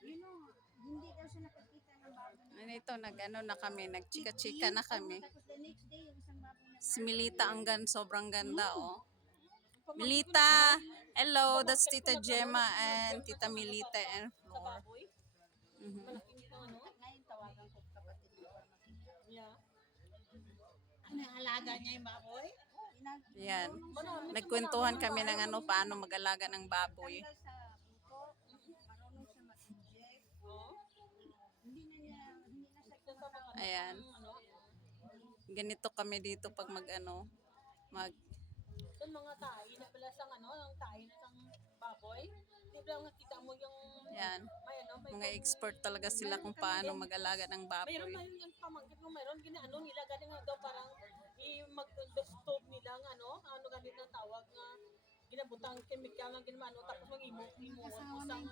You know, hindi daw siya nakakita ng baboy na Ano ito, nag-ano na kami, nagchika-chika 15. na kami. Tapos the next day, yung isang baboy na Si Milita ang sobrang ganda, oh. Pamangkin ko Milita! nagkaroon. Hello, that's Pamangkin ko Tita nagkaroon. Gemma and Nagkaroon Tita sa ano, Milita and sa Flor. baboy. Mhm. Malaking ano. ngayon tawagan ko kapatid ko para makita. Yeah. Ano yung alaga niya yung baboy? Yan. Marami. Nagkwentuhan kami ng ano, paano mag-alaga ng baboy. Tanggal sa buko, marunong siya mag-inject. Oh. Hindi na siya Sa mga Ayan. ano. Ganito kami dito pag mag-ano, mag Doon mga tayo na pala sang ano, ang tayo na sang baboy. Di ba nakita mo yung yan. may ano, may Mga expert talaga sila kung paano mag-alaga ng mayroon baboy. na yung pamangkin ko mayroon ginaano nila galing nga daw parang mag-stove nila ng ano ganito na tawag nga ginabutang chemical ng ginamano tapos mag-imo isang